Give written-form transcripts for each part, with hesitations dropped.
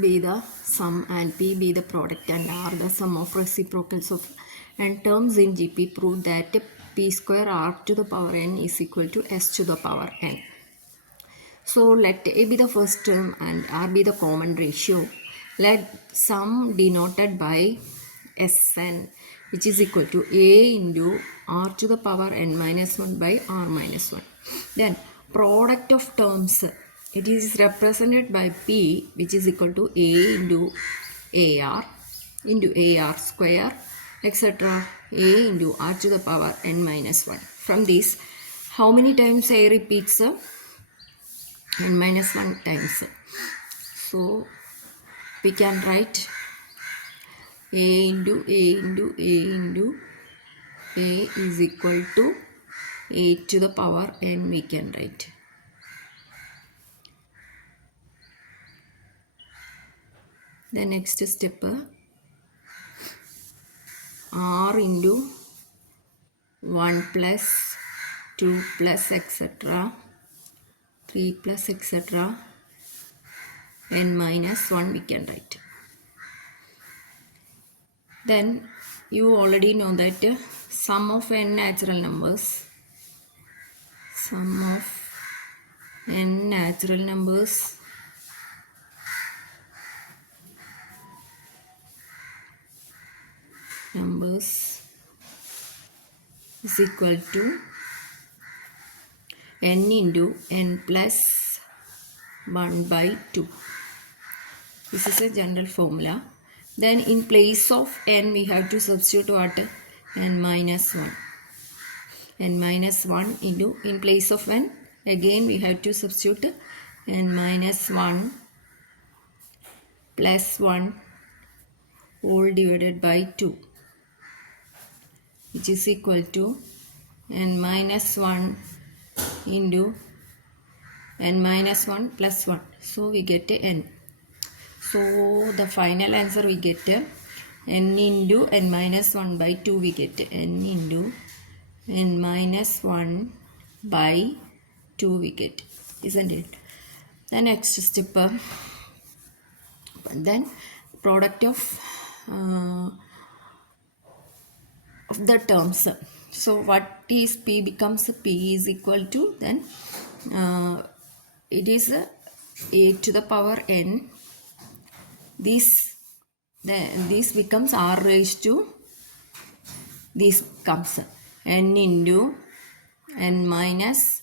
be the sum and P be the product and R the sum of reciprocals of and terms in GP prove that P square R to the power n is equal to S to the power n. So let A be the first term and R be the common ratio. Let sum denoted by Sn, which is equal to A into R to the power n minus 1 by R minus 1. Then product of terms, it is represented by P, which is equal to A into AR square, etc. A into R to the power n minus 1. From this, how many times A repeats? N minus 1 times. So we can write A into A into A into A is equal to A to the power n, we can write. The next step, R into 1 plus 2 plus etc. 3 plus etc. n minus 1 we can write. Then you already know that sum of n natural numbers, is equal to n into n plus 1 by 2. This is a general formula. Then in place of n we have to substitute what? N minus 1. N minus 1 into, in place of n, again we have to substitute n minus 1 plus 1 whole divided by 2, which is equal to n minus 1 into n minus 1 plus 1. So we get n. So the final answer we get n into n minus 1 by 2, we get n into n minus 1 by 2 we get, isn't it? The next step, then product of the terms. So what is P becomes P is equal to, then it is A to the power n. This becomes R raised to, this comes n into n minus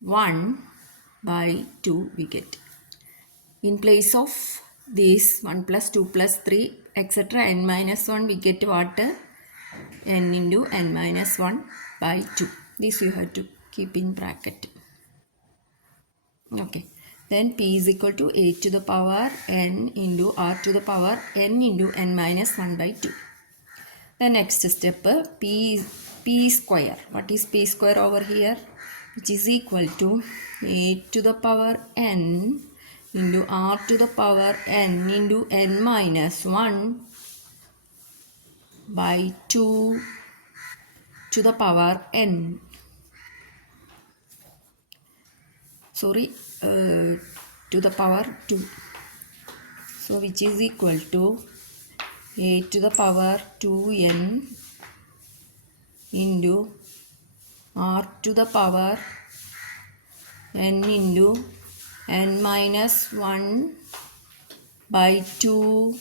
1 by 2 we get. In place of this 1 plus 2 plus 3 etc. n minus 1 we get what? N into n minus 1 by 2. This you have to keep in bracket. Okay. Then P is equal to A to the power n into R to the power n into n minus 1 by 2. The next step, P square. What is P square over here? Which is equal to A to the power n into R to the power n into n minus 1 by 2 to the power n. To the power 2. So which is equal to A to the power 2n into R to the power n into n minus 1 by 2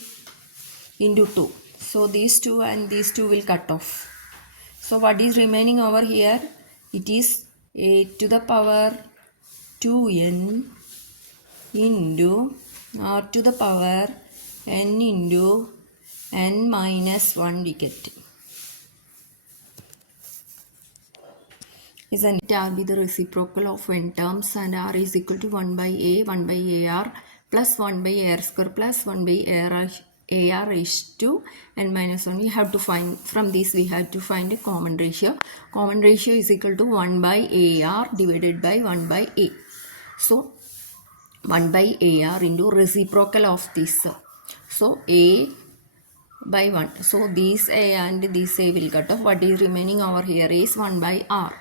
into 2. So these two and these two will cut off. So what is remaining over here? It is A to the power 2n into R to the power n into n minus 1 we get. Isn't it? R be the reciprocal of n terms and R is equal to 1 by A, 1 by AR plus 1 by AR square plus 1 by AR raised to n minus 1. We have to find, from this we have to find a common ratio. Common ratio is equal to 1 by AR divided by 1 by A. So 1 by AR into reciprocal of this. So A by 1. So these A and this A will cut off. What is remaining over here is 1 by R.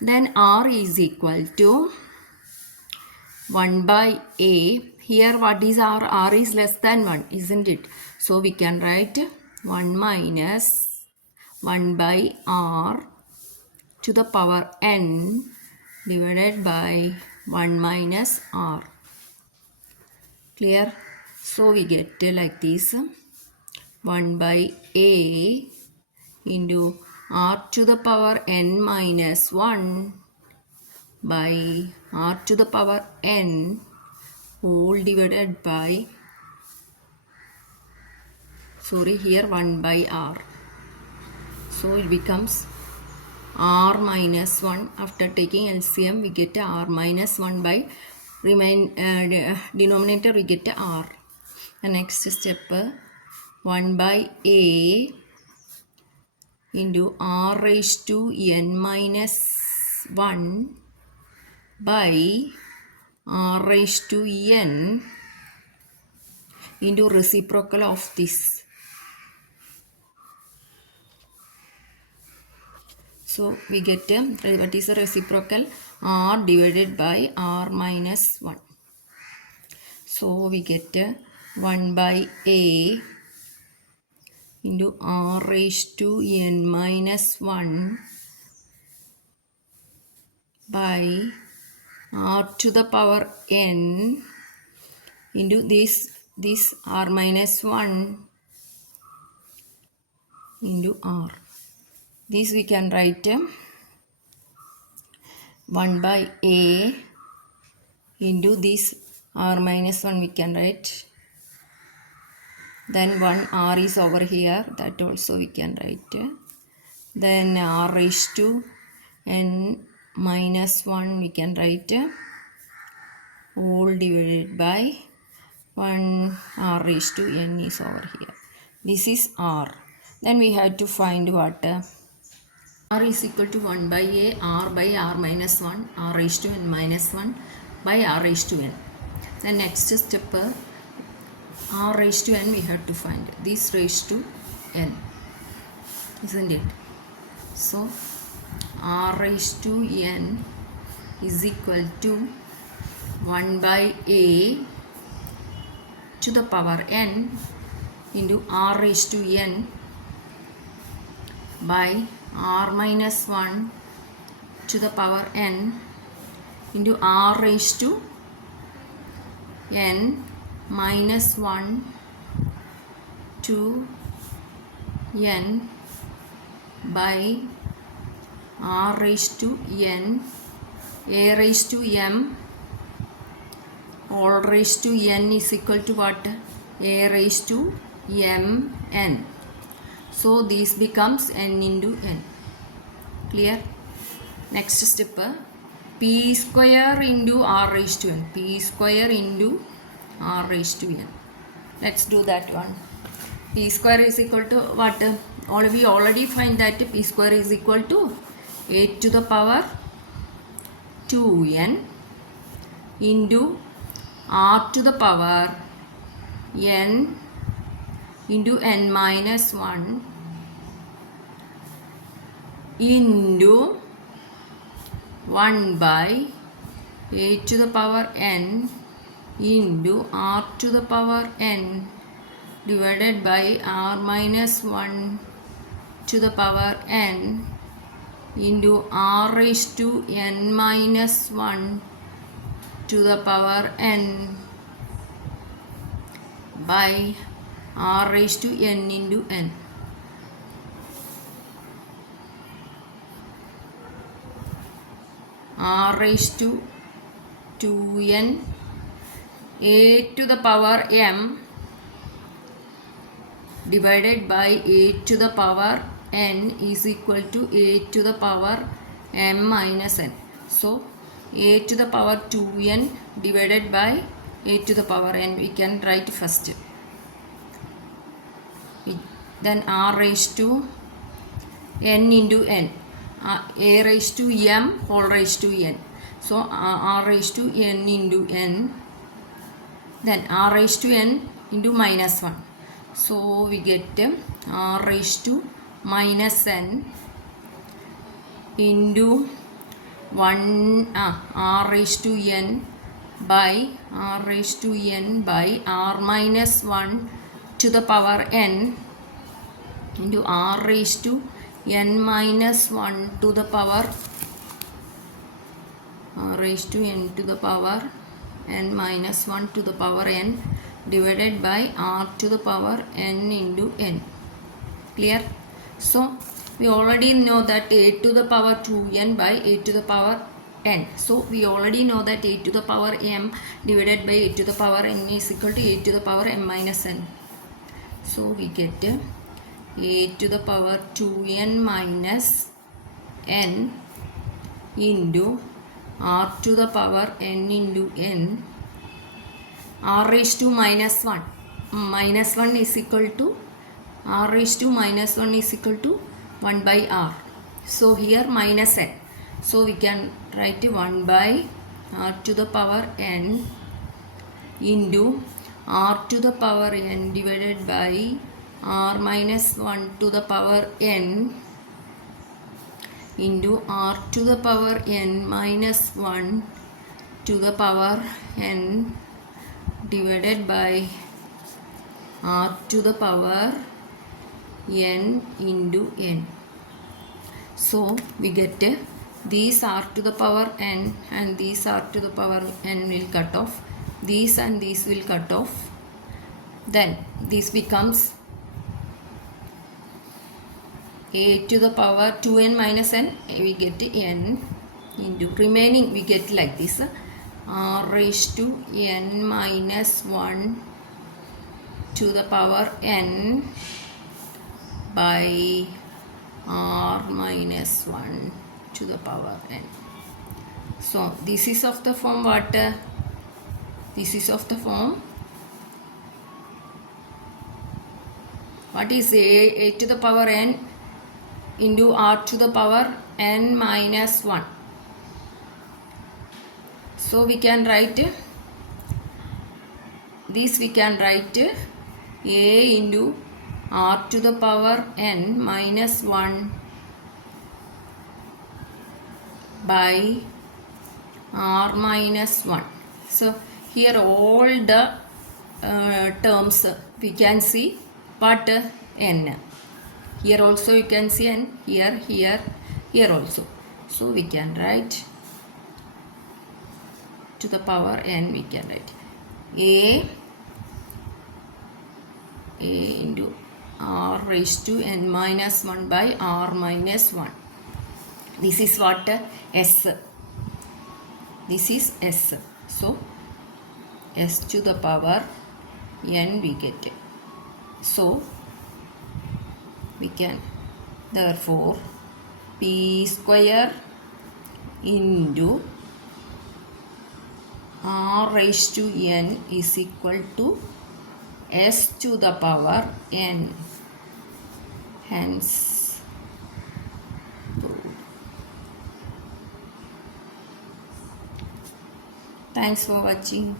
Then R is equal to 1 by A Here what is r? R is less than 1, isn't it? So we can write 1 minus 1 by r to the power n divided by 1 minus r. Clear? So we get like this, 1 by a into r to the power n minus 1 by r to the power n whole divided by, here 1 by r. So it becomes r minus 1. After taking LCM we get r minus 1 by denominator we get r. The next step, 1 by a into r raised to n minus 1 by r raised to n into reciprocal of this. So we get what is the reciprocal? R divided by r minus 1. So we get 1 by a into r raised to n minus 1 by r to the power n into this r minus 1 into r. This we can write 1 by a into this r minus 1 we can write. Then 1 r is over here, that also we can write. Then r raised to n minus 1 we can write whole divided by 1 r raised to n is over here. This is r. Then we have to find what? R is equal to 1 by a, r by r minus 1, r raised to n minus 1 by r raised to n. The next step, r raised to n we have to find. This raised to n, isn't it? So r raised to n is equal to 1 by a to the power n into r raised to n by r minus 1 to the power n into r raised to n minus 1 to n by r raised to n a raised to m all raised to n is equal to what? A raised to m n. So this becomes n into n. Clear? Next step, p square into r raised to n. P square into r raised to n. Let's do that one. P square is equal to what? We already find that p square is equal to 8 to the power 2n into r to the power n into n minus 1 into 1 by 8 to the power n into r to the power n divided by r minus 1 to the power n into r raised to n minus 1 to the power n by r raised to n into n. R raised to 2n a to the power m divided by 8 to the power n is equal to 8 to the power m minus n. So 8 to the power 2n divided by 8 to the power n we can write first. Then r raised to n into n, a raised to m whole raised to n. So r raised to n into n, then r raised to n into minus 1. So we get r raised to minus n into 1 r raised to n by r raised to n by r minus 1 to the power n into r raised to n minus 1 to the power r raised to n to the power n minus 1 to the power n divided by r to the power n into n. Clear? So we already know that a to the power 2n by a to the power n. So we already know that a to the power m divided by a to the power n is equal to a to the power m minus n. So we get a to the power 2n minus n into r to the power n into n, r raised to minus 1. Minus 1 is equal to r raised to minus 1 is equal to 1 by r. So here minus n. So we can write 1 by r to the power n into r to the power n divided by r minus 1 to the power n into r to the power n minus 1 to the power n divided by r to the power n into n. So we get these r to the power n and these r to the power n will cut off. These and these will cut off. Then this becomes a to the power 2n minus n. We get n into remaining. We get like this r raised to n minus 1 to the power n by r minus 1 to the power n. So this is of the form what? This is of the form what is a to the power n into r to the power n minus 1. So we can write this, we can write a into r to the power n minus 1 by r minus 1. So here all the terms we can see, but n. Here also you can see n, here also. So we can write to the power n, we can write a into r raised to n minus 1 by r minus 1. This is what? S. This is S. So S to the power n we get. So we can therefore p square into r raised to n is equal to s to the power n. Hence proved. Thanks for watching.